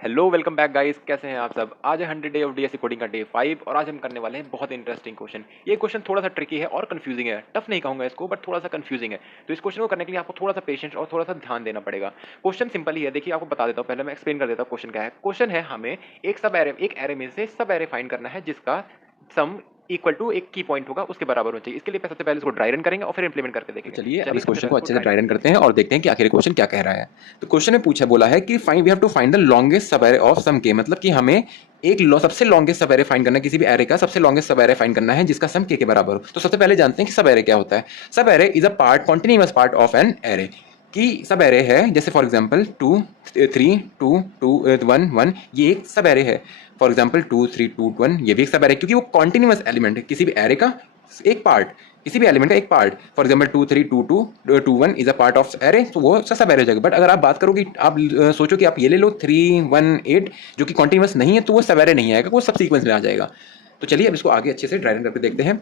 Hello welcome back guys, कैसे हैं आप सब। आज है 100 डे ऑफ डीएससी कोडिंग का डे 5 और आज हम करने वाले हैं बहुत इंटरेस्टिंग क्वेश्चन। ये क्वेश्चन थोड़ा सा ट्रिकी है और कंफ्यूजिंग है। टफ नहीं कहूंगा इसको, बट थोड़ा सा कंफ्यूजिंग है। तो इस क्वेश्चन को करने के लिए आपको थोड़ा सा पेशेंस और थोड़ा सा ध्यान देना पड़ेगा। क्वेश्चन सिंपल ही है, देखिए आपको बता देता हूँ। पहले मैं एक्सप्लेन कर देता हूँ क्वेश्चन क्या है। क्वेश्चन है हमें एक एरे में से सब एरे फाइंड करना है जिसका सम इक्वल टू एक की पॉइंट होगा, उसके बराबर होना चाहिए। इसके लिए सबसे पहले इसको ड्राई रन करेंगे और फिर इंप्लीमेंट करके तो देखेंगे। चलिए अब चलिए इस सबसे क्वेश्चन पहले को इसको अच्छे से ड्राई ड्राई रन रन करते करते हैं और देखते हैं कि आखिर क्वेश्चन क्या कह रहा है। तो क्वेश्चन में पूछा बोला है कि find we have to find the longest subarray of sum K, मतलब कि हमें सबसे लॉन्गेस्ट सब एरे फाइंड करना है, किसी भी एरे का सबसे लॉन्गेस्ट सब एरे फाइंड करना है जिसका सम के बराबर हो। तो सबसे पहले जानते हैं कि सब एरे क्या होता है। सब array is a part continuous part of an array. कि सब एरे है, जैसे फॉर एग्जांपल 2 3 2 2 1 1, ये एक सब एरे है। फॉर एग्जांपल 2 3 2 1, ये भी एक सब एरे है क्योंकि वो कॉन्टिन्यूअस एलिमेंट है, किसी भी एरे का एक पार्ट, किसी भी एलिमेंट का एक part. For example 2 3 2 2 2 1 is a part of array, तो वो सब एरे हो जाएगा। बट अगर आप बात करोगे, आप सोचो कि आप ये ले लो 3 1 8 जो कि कॉन्टिन्यूअस नहीं है, तो वो सब एरे नहीं आएगा, वो सब सीक्वेंस में आ जाएगा। तो चलिए अब इसको आगे अच्छे से ड्राई रन करके देखते हैं।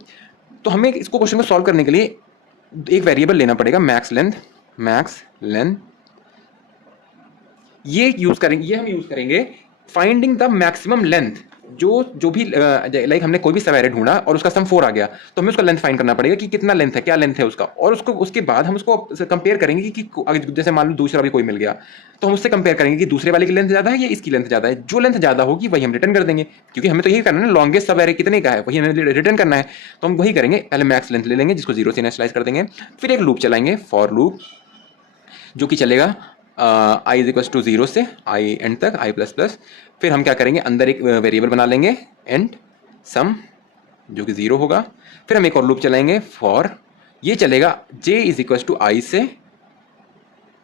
तो हमें इसको क्वेश्चन को सॉल्व करने के लिए एक वेरिएबल लेना पड़ेगा, मैक्स लेंथ। मैक्स लेंथ ये हम यूज करेंगे फाइंडिंग द मैक्सिमम लेंथ। जो जो भी लाइक हमने कोई भी सब एरे ढूंढा और उसका सम 4 आ गया, तो हमें उसका लेंथ फाइंड करना पड़ेगा कि कितना लेंथ है, क्या लेंथ है उसका। और उसको उसके बाद हम उसको कंपेयर करेंगे कि अगर जैसे मान लो दूसरा भी कोई मिल गया, तो हम उससे कंपेयर करेंगे कि दूसरे वाले की लेंथ ज्यादा है या इसकी लेंथ ज्यादा है। जो लेंथ ज्यादा होगी वही हम रिटर्न कर देंगे, क्योंकि हमें तो यही करना है ना, लॉन्गेस्ट सब एरे कितने का है वही हमें रिटर्न करना है। तो हम वही करेंगे, पहले मैक्स लेंथ ले लेंगे जिसको 0 से इनिशियलाइज कर देंगे। फिर एक लूप चलाएंगे, फॉर लूप, जो कि चलेगा आई इज इक्वल टू 0 से आई एंड तक, आई प्लस प्लस। फिर हम क्या करेंगे, अंदर एक वेरिएबल बना लेंगे एंड सम, जो कि 0 होगा। फिर हम एक और लूप चलाएंगे फॉर, ये चलेगा j इज इक्वल टू आई से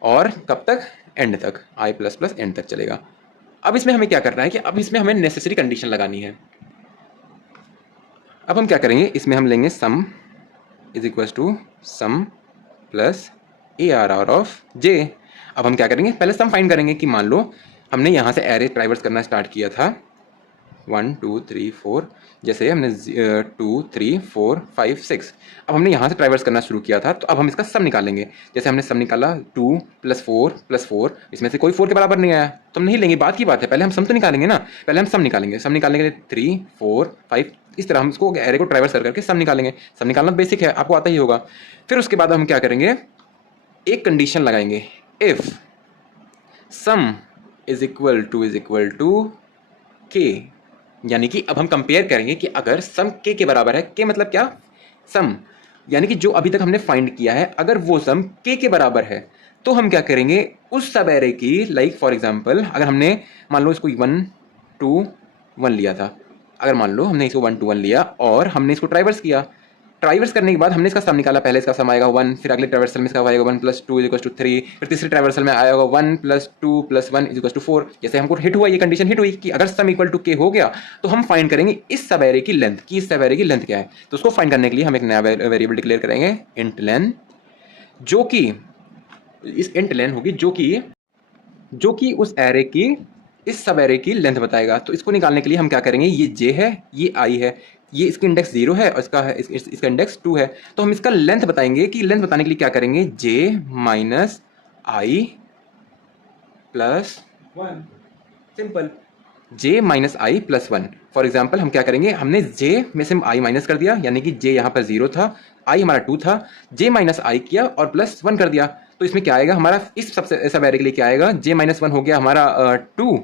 और कब तक, एंड तक, आई प्लस प्लस एंड तक चलेगा। अब इसमें हमें क्या करना है कि अब इसमें हमें नेसेसरी कंडीशन लगानी है। अब हम क्या करेंगे, इसमें हम लेंगे sum is equal to sum plus A R R of J. अब हम क्या करेंगे, पहले सम फाइंड करेंगे कि मान लो हमने यहाँ से एरे ट्राइवर्स करना स्टार्ट किया था 1 2 3 4, जैसे हमने 2 3 4 5 6। अब हमने यहाँ से ट्राइवर्स करना शुरू किया था, तो अब हम इसका सम निकालेंगे। जैसे हमने सम निकाला 2 + 4, इसमें से कोई 4 के बराबर नहीं आया, तो हम नहीं लेंगे। बात की बात है, पहले हम सम तो निकालेंगे ना। पहले हम सम निकालेंगे, सम निकालने के लिए 3 4 5, इस तरह हम इसको एरे को ट्राइवर्स करके सम निकालेंगे। सम निकालना बेसिक है, आपको आता ही होगा। फिर उसके बाद हम क्या करेंगे, एक कंडीशन लगाएंगे, if sum is equal to K. यानी कि अब हम कंपेयर करेंगे कि अगर सम के बराबर है, के मतलब क्या, सम, यानी कि जो अभी तक हमने फाइंड किया है, अगर वो सम के बराबर है, तो हम क्या करेंगे, उस सब एरे की, लाइक फॉर एग्जांपल अगर हमने मान लो इसको 1 2 1 लिया था, अगर मान लो हमने इसको 1 2 1 लिया और हमने इसको ट्राइवर्स किया, ट्राइवर्स करने के बाद हमने इसका सम निकाला। पहले इसका सम आएगा 1, फिर अगले ट्राइवर्सल में इसका आएगा 1 + 2 = 3, फिर तीसरे ट्राइवर्सल में आएगा 1 + 2 + 1 = 4। जैसे हमको हिट हुआ, ये कंडीशन हिट हुई कि अगर सम इक्वल टू के हो गया, तो हम फाइंड करेंगे इस सब एरे की लेंथ, कि इस सब एरे की लेंथ क्या है। तो उसको फाइंड करने के लिए हम एक नया वेरिएबल डिक्लेयर करेंगे, इंट लेन, जो कि इस इंट लेन होगी जो कि उस एरे की, इस सब एरे की लेंथ बताएगा। तो इसको निकालने के लिए हम क्या करेंगे, ये j है, ये i है, ये इसका इंडेक्स 0 है और इसका है इसका इंडेक्स 2 है। तो हम इसका लेंथ बताएंगे, कि लेंथ बताने के लिए क्या करेंगे, j - i + 1, simple, j - i + 1। For example हम क्या करेंगे, हमने j में से i माइनस कर दिया, यानी कि j यहाँ पर 0 था, i हमारा 2 था, j - i किया और +1 कर दिया। तो इसमें क्या आएगा हमारा, इस सबसे सब एरे के लिए क्या आएगा, j - 1 हो गया हमारा 2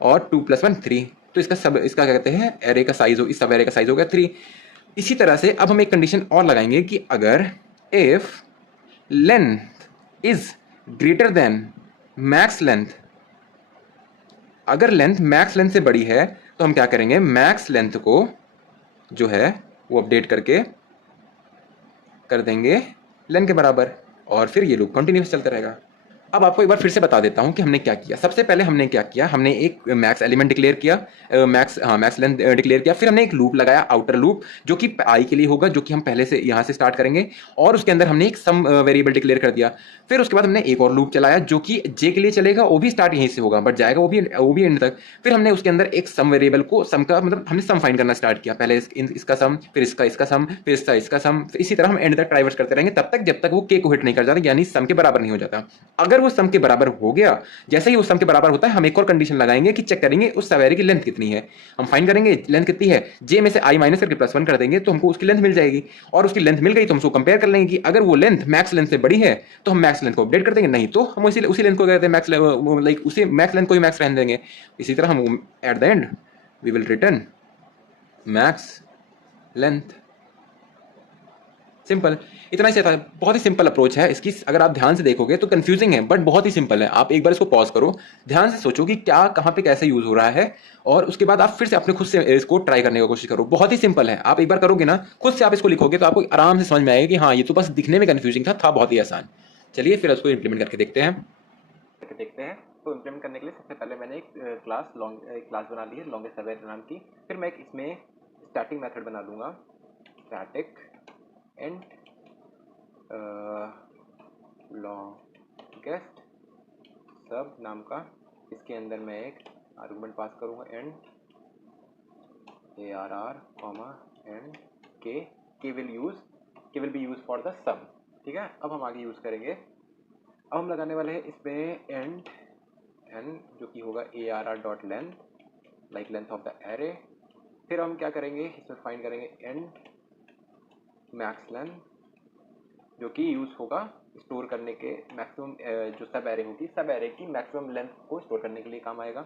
और 2 + 1 3। तो इसका क्या कहते हैं, एरे का साइज, इस सब एरे का साइज हो गया 3। इसी तरह से अब हम एक कंडीशन और लगाएंगे कि अगर if length is greater than max length, अगर लेंथ मैक्स लेंथ से बड़ी है, तो हम क्या करेंगे, मैक्स लेंथ को जो है वो अपडेट करके कर देंगे लेन के बराबर, और फिर ये लूप कंटिन्यूस चलता रहेगा। अब आपको एक बार फिर से बता देता हूं कि हमने क्या किया। सबसे पहले हमने क्या किया, हमने एक मैक्स एलिमेंट डिक्लेयर किया, मैक्स लेंथ डिक्लेयर किया। फिर हमने एक लूप लगाया, आउटर लूप, जो कि आई के लिए होगा, जो कि हम पहले से यहाँ से स्टार्ट करेंगे, और उसके अंदर हमने एक सम वेरिएबल डिक्लेयर कर दिया। फिर उसके बाद हमने एक और लूप चलाया, जो कि जे के लिए चलेगा, वो भी स्टार्ट यहीं से होगा, बट जाएगा वो भी एंड तक। फिर हमने उसके अंदर एक सम वेरिएबल को, सम का मतलब हमने सम फाइंड करना स्टार्ट किया, पहले इसका सम, फिर इसका सम, फिर इसका सम। इसी तरह हम एंड तक ट्राइवर्स करते रहेंगे, तब तक जब तक वो के को हिट नहीं कर जाता, यानी सम के बराबर नहीं हो जाता। अगर अगर वो सम के बराबर हो गया, जैसे ही वो सम के बराबर होता है हम एक और कंडीशन लगाएंगे कि चेक करेंगे उस सब एरे की लेंथ कितनी है। हम फाइंड करेंगे लेंथ कितनी है, जे में से आई माइनस करके +1 कर देंगे तो हमको उसकी लेंथ मिल जाएगी, और उसकी लेंथ मिल गई तो हम उसको कंपेयर कर लेंगे कि अगर वो लेंथ मैक्स लेंथ से बड़ी है तो हम मैक्स लेंथ को अपडेट कर देंगे, नहीं तो हम उसी लेंथ को कहते हैं मैक्स, लाइक उसी मैक्स लेंथ को ही मैक्स रहने देंगे। इसी तरह हम at the end we will return max length. Simple, इतना ही से था। बहुत ही सिंपल अप्रोच है इसकी, अगर आप ध्यान से देखोगे तो कंफ्यूजिंग है बट बहुत ही सिंपल है। आप एक बार इसको पॉज करो, ध्यान से सोचो कि क्या कहाँ पे कैसे यूज हो रहा है, और उसके बाद आप फिर से अपने खुद से इसको ट्राई करने की कोशिश करो। बहुत ही सिंपल है, आप एक बार करोगे ना, खुद से आप इसको लिखोगे तो आपको आराम से समझ में आएगा कि हाँ ये तो बस दिखने में कंफ्यूजिंग था बहुत ही आसान। चलिए फिर उसको इम्प्लीमेंट करके देखते हैं। तो इम्प्लीमेंट करने के लिए सबसे पहले मैंने एक क्लास बना ली है लॉन्गेस्ट अवेयर नाम की। फिर मैं इसमें स्टैटिक मेथड बना दूंगा, स्टैटिक एंड लॉन्गेस्ट सब नाम का। इसके अंदर मैं एक आर्गुमेंट पास करूंगा and ARR comma and K will be use for the sum. ठीक है, अब हम आगे यूज करेंगे। अब हम लगाने वाले हैं इसमें एंड एन जो कि होगा ARR dot length, like length of the array. फिर हम क्या करेंगे, इसमें फाइंड करेंगे एंड मैक्स लेंथ जो कि यूज होगा स्टोर करने के मैक्सिमम, जो सब एरे होगी सब एरे की मैक्सिमम लेंथ को स्टोर करने के लिए काम आएगा।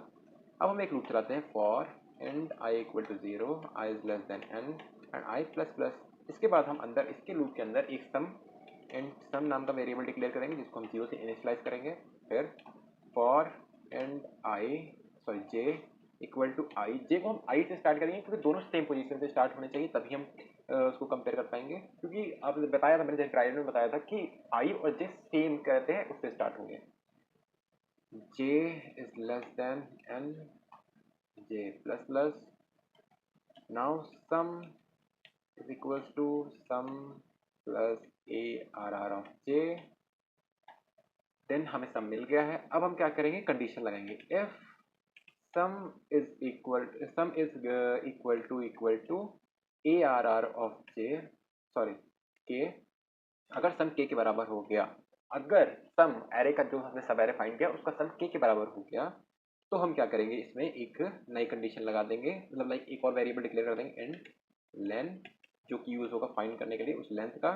अब हम एक लूप चलाते हैं, for and I equal to 0, I is less than N and I plus plus. इसके बाद हम अंदर इसके लूप के अंदर एक सम नाम का वेरिएबल डिक्लेयर करेंगे जिसको हम 0 से इनिशियलाइज करेंगे। फिर for and J equal to I, J को हम आई से स्टार्ट करेंगे क्योंकि दोनों सेम पोजीशन से स्टार्ट होने चाहिए, तभी हम उसको कंपेयर कर पाएंगे। क्योंकि आपने बताया था, मैंने जैसे ट्रायल में बताया था कि आई और जे सेम कहते हैं उससे स्टार्ट होंगे। J is less than N, J plus plus. Now sum is equals to sum plus ARR of J. Then हमें सम मिल गया है। अब हम क्या करेंगे, कंडीशन लगाएंगे, if sum is equal to ARR of J, sorry K, अगर सम के के बराबर हो गया, अगर सम एरे का जो हमने सब एरे फाइंड किया उसका सम के बराबर हो गया, तो हम क्या करेंगे, इसमें एक नई कंडीशन लगा देंगे, मतलब लाइक एक और वेरिएबल डिक्लेयर कर देंगे एंड लेंथ जो कि यूज होगा फाइंड करने के लिए उस लेंथ का,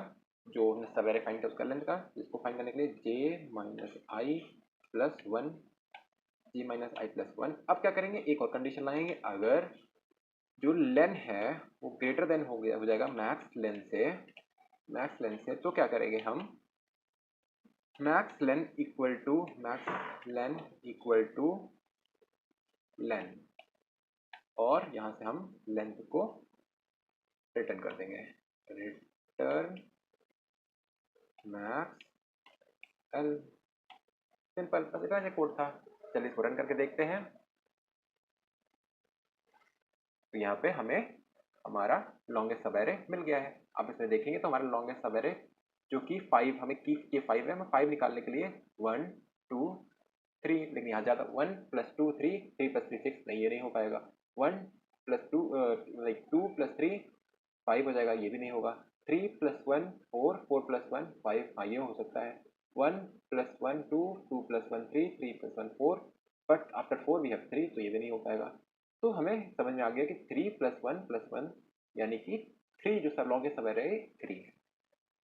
जो हमने सब एरे फाइंड किया उसका लेंथ का, जिसको फाइंड करने के लिए जे माइनस आई प्लस वन, जी माइनस आई प्लस वन। अब क्या करेंगे, एक और कंडीशन लाएंगे, अगर जो लेन है वो ग्रेटर देन हो जाएगा मैक्स लेन से, तो क्या करेंगे हम, मैक्स लेन इक्वल टू लेन, और यहां से हम लेंथ को रिटर्न कर देंगे, रिटर्न मैक्स एल। सिंपल, बस इतना सा कोड था। चलिए इसको रन करके देखते हैं। तो यहाँ पे हमें हमारा लॉन्गेस्ट सब एरे मिल गया है। आप इसमें देखेंगे तो हमारा लॉन्गेस्ट सब एरे जो कि 5 हमें की के 5 है, हमें 5 निकालने के लिए 1 2 3, लेकिन यहाँ ज़्यादा 1 + 2 3, 3 + 3 6, नहीं ये नहीं हो पाएगा। 1 + 2 लाइक 2 + 3 5 हो जाएगा, ये भी नहीं होगा। 3 + 1 4, 4 + 1 5, हाँ ये हो सकता है। 1 + 1 2, 2 + 1 3, 3 + 1 4, बट आफ्टर 4 वी हैव 3, तो ये भी नहीं हो पाएगा। तो हमें समझ में आ गया कि 3 + 1 यानी कि 3 जो सब लॉन्गेस्ट सब एरे 3 है।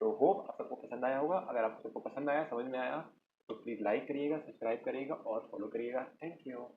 तो होप आप सबको पसंद आया होगा। अगर आप सबको पसंद आया, समझ में आया, तो प्लीज़ लाइक करिएगा, सब्सक्राइब करिएगा और फॉलो करिएगा। Thank you.